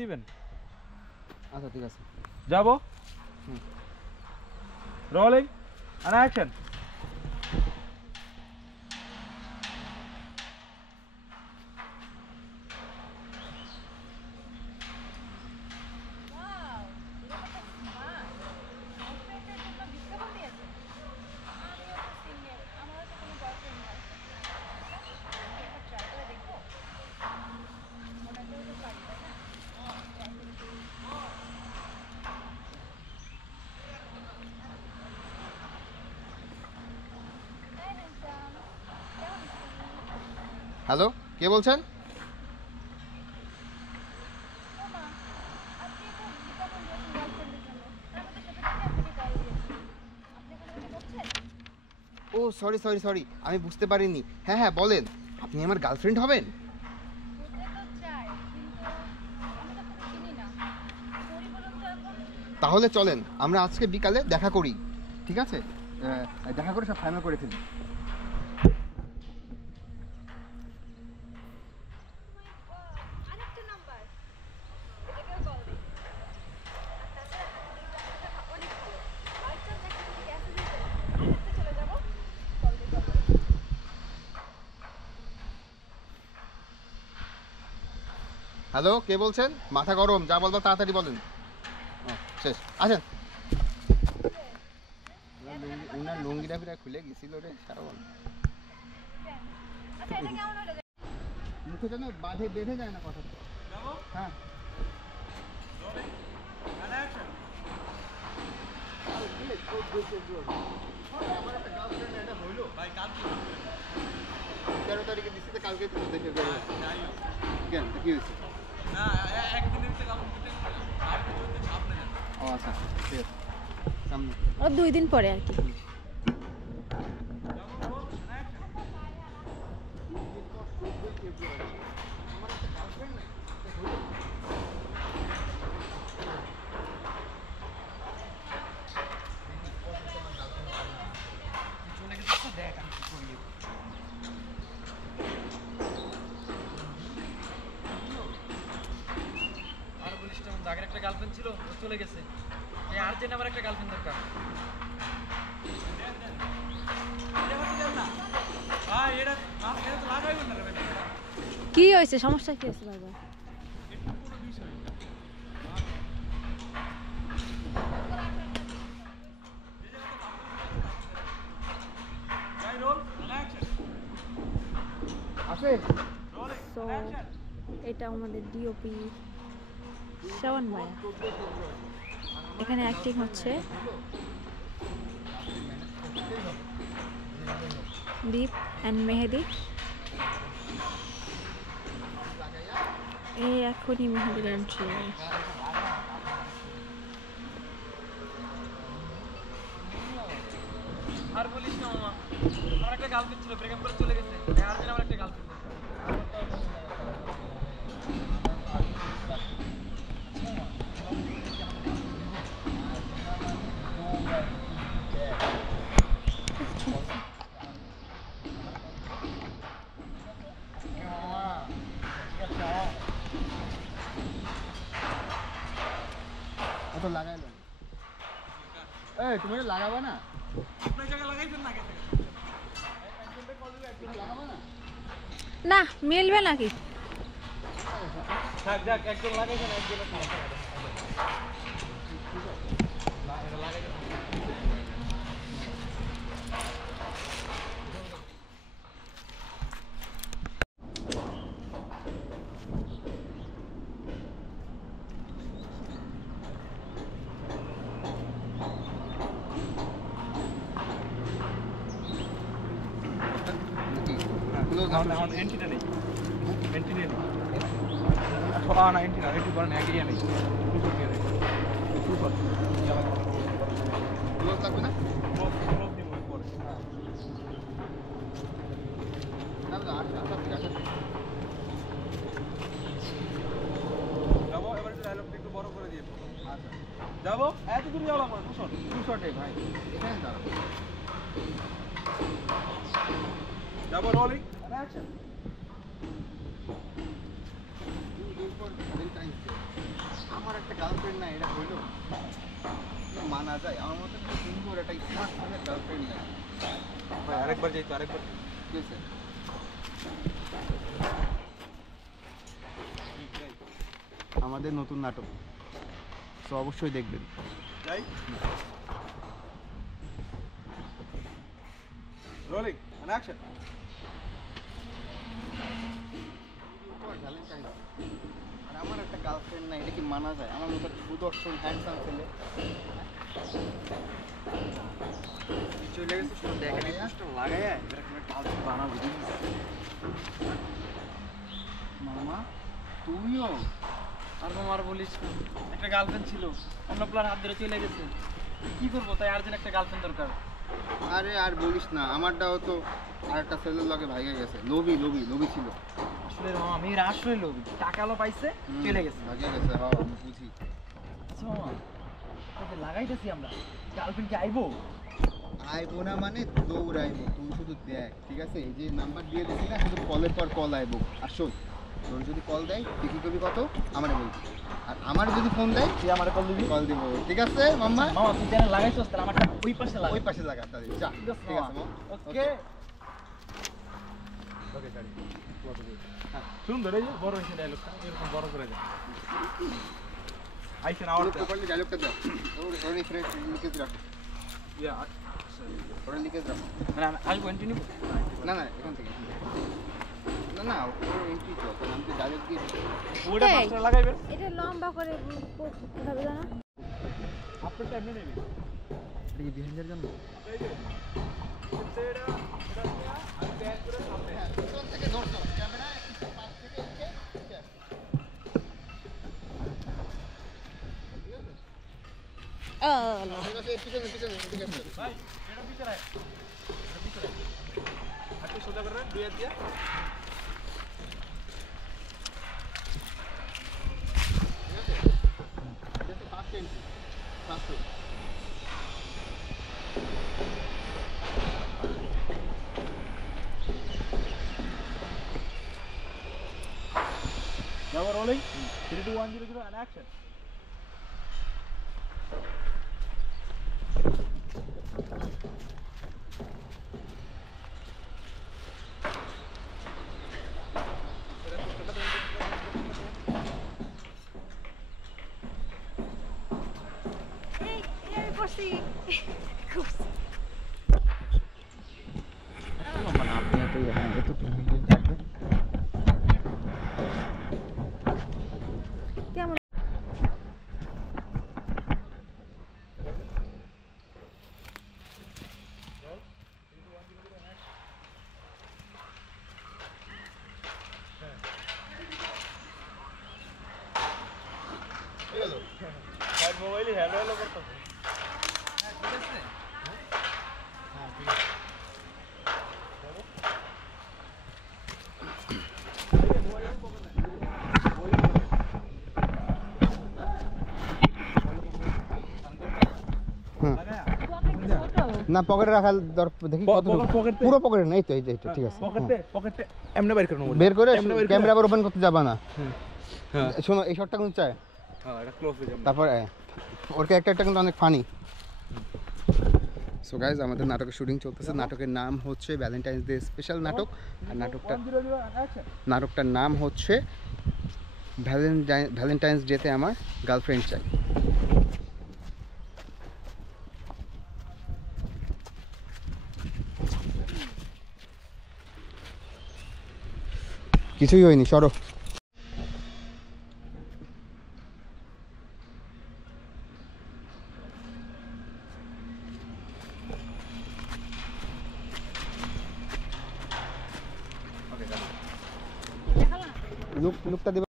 দিবেন। আচ্ছা ঠিক আছে, যাবো। Rolling and action. হ্যালো, কে বলছেন? ও সরি সরি সরি, আমি বুঝতে পারিনি। হ্যাঁ হ্যাঁ বলেন, আপনি আমার গার্লফ্রেন্ড হবেন? তাহলে চলেন আমরা আজকে বিকালে দেখা করি, ঠিক আছে? দেখা করে সব ফাইনাল করে ফেলি। হ্যালো, কে বলছেন? মাথা গরম, যা বলবো তাড়াতাড়ি বলেন। শেষ, আসেন। উনার লুঙ্গিটা ফিরা খুলে গেছিল রে শ্রাবণ, মুখে যেন বেঁধে যায় না কথা। হ্যাঁ আমার একটা গার্লফ্রেন্ড এটা হইলো ভাই, কালকে 13 তারিখে দিচ্ছে, কালকে দেখে কেন কি হয়েছে? না একদিনের থেকে ও আচ্ছা ঠিক আছে, সামনে ও 2 দিন পরে আর কি। আগের একটা গার্লফ্রেন্ড ছিল, ও চলে গেছে। এই আর্জেন্ট আমার একটা গার্লফ্রেন্ড দরকার। কি হয়েছে, সমস্যা কি আছে বাবা? So, এটা আমাদের ডিওপি শ্রাবণ ভাইয়া, এখানে অ্যাক্টিং হচ্ছে দীপ অ্যান্ড মেহেদি। এই এখনই মেহেদির এন্ট্রি। আর বলিস না মামা, আমার একটা গার্লফ্রেন্ড ছিল, ব্রেকআপ করে চলে গেছে। আর্জেন্ট আমার একটা গার্লফ্রেন্ড দরকার। তো লাগাইলো, এই তুমি এটা লাগাবা না? আপনার জায়গা লাগাইছেন না কেন? লাগাবা না? না মিলবে নাকি? থাক যাক, একজন লাগাইছেন, একজন এন্ট্রিটা নেই, এন্ট্রি নেই না, এন্ট্রি না, এন্ট্রি করেন একই নেই। লাগবে না? যাবো এবার, ডায়লগটা একটু বড় করে দিয়ে যাবো। এত দূরে যাওয়া লাগবে না, টু শটে ভাই। যাবো, রোলিং অ্যাকশন। টাইম একটা গার্লফ্রেন্ড না, এটা হইলো মানা যায়? আমার মতো একটা সুন্দর একটা স্মার্ট গার্লফ্রেন্ড নাই। ভাই আরেকবার যাই তো, আরেকবার কি হয়েছে? আমাদের নতুন নাটক, তো অবশ্যই দেখবেন। যাই। Rolling and action. আর আমার একটা গার্লফ্রেন্ড নাই, এটা কি মানা যায়? আমার মতো একটা সুদর্শন হ্যান্ডসাম ছেলে চলে গেছে, শুধু দেখেন এই পোস্টার লাগায় এরকম একটা আলতু বানাবো। মামা তুইও? আর মামার বলিস না, একটা গার্লফ্রেন্ড ছিল, অন্য প্লার হাত ধরে চলে গেছে। কি করবো, তাই আর্জেন্ট একটা গার্লফ্রেন্ড দরকার। আরে আর বলিস না, আমারটাও তো আরেকটা ছেলের লগে ভাইগে গেছে। লোভি লোভি লোভি ছিল। আসলে মামা মেয়েরা আসলে লোভী, টাকালো পাইছে চলে গেছে। ভাইগে গেছে, হ্যাঁ আমি বুঝি। আচ্ছা মামা, তোকে লাগাইতেছি আমরা, গার্লফ্রেন্ড কি আইবো? আইবো না মানে দৌড়াইবো, তুই শুধু দেখ, ঠিক আছে? এই যে নাম্বার দিয়ে দিছি না, শুধু কলের পর কল আইবো। আর শোন, তোর যদি কল দেয় তুই কি করবি কত আমারে বলবি, আর আমার যদি ফোন দেয় তুই আমার কল দিবি। কল দিব, ঠিক আছে মাম্মা? মামা তুই যেন লাগাইছস, তাহলে আমারটা ওই পাশে লাগা। ওই পাশে লাগা তাহলে, যা। ঠিক আছে ঠিক আছে মামা, মামা, ওকে। ওকে গাড়ি সুন্দর, এই যে বড় হয়েছে ডায়লগটা, এরকম বড় করে দেয়। আইসেন আওয়াজ ওর প্রপারলি ডায়লগটা দাও। ওর রেফারেন্স লিখে রাখ, ইয়া ওর লিখে রাখ। মানে আমি আসবো এন্ট্রি নিব। না না, এখান থেকে না না, ওর এন্ট্রি তো কারণ আমি তো ডায়লগ দিয়ে দিছি। ওটা এই। মাস্টার লাগাইবেন, এটা লম্বা করে ভাবে জানা। আপনারটা এমনি নেবেন। এটা কি বিহাইন্ডের জন্য? এই যে এটা নিয়ে আমি ব্যাক করে সামনে। পিছন থেকে ধরছো ক্যামেরা, একটু পাশ থেকে এসে ঠিক আছে। পিছনে পিছনে ঠিক আছে। ভাই এটা পিছনে এটা পিছনে হাতে সোজা করবেন, দুই হাত দিয়ে। ঠিক আছে, এটা first entry, first. Now we're rolling. 3, 2, 1, 0, 0 and action. এই আমি করছি খুব আপনি এত এত কেমন Side mobile hello hello করতেছে। ঠিক আছে। হ্যাঁ ঠিক আছে। না পকেটে রাখা দেখি কত পকেটে পুরো পকেটে নেই তো, এই যে এটা ঠিক আছে। পকেটে এমনি বাইর করব। বের করে এমনি বের করে। ক্যামেরা আবার ওপেন করতে যাবা না। হ্যাঁ শোনো এই শটটা কিন্তু চাই, হ্যাঁ এটা ক্লোজ হয়ে যাবে। তারপর ওর ক্যারেক্টারটা কিন্তু অনেক ফানি। সো গাইজ আমাদের নাটকের শুটিং চলতেছে। নাটকের নাম হচ্ছে ভ্যালেন্টাইন্স ডে স্পেশাল নাটক। আর 1, 0, 0 and action. নাটকটার নাম হচ্ছে ভ্যালেন্টাইন্স ডেতে আমার গার্লফ্রেন্ড চাই। কিছুই হয়নি, সরো। লুকটা দিবা।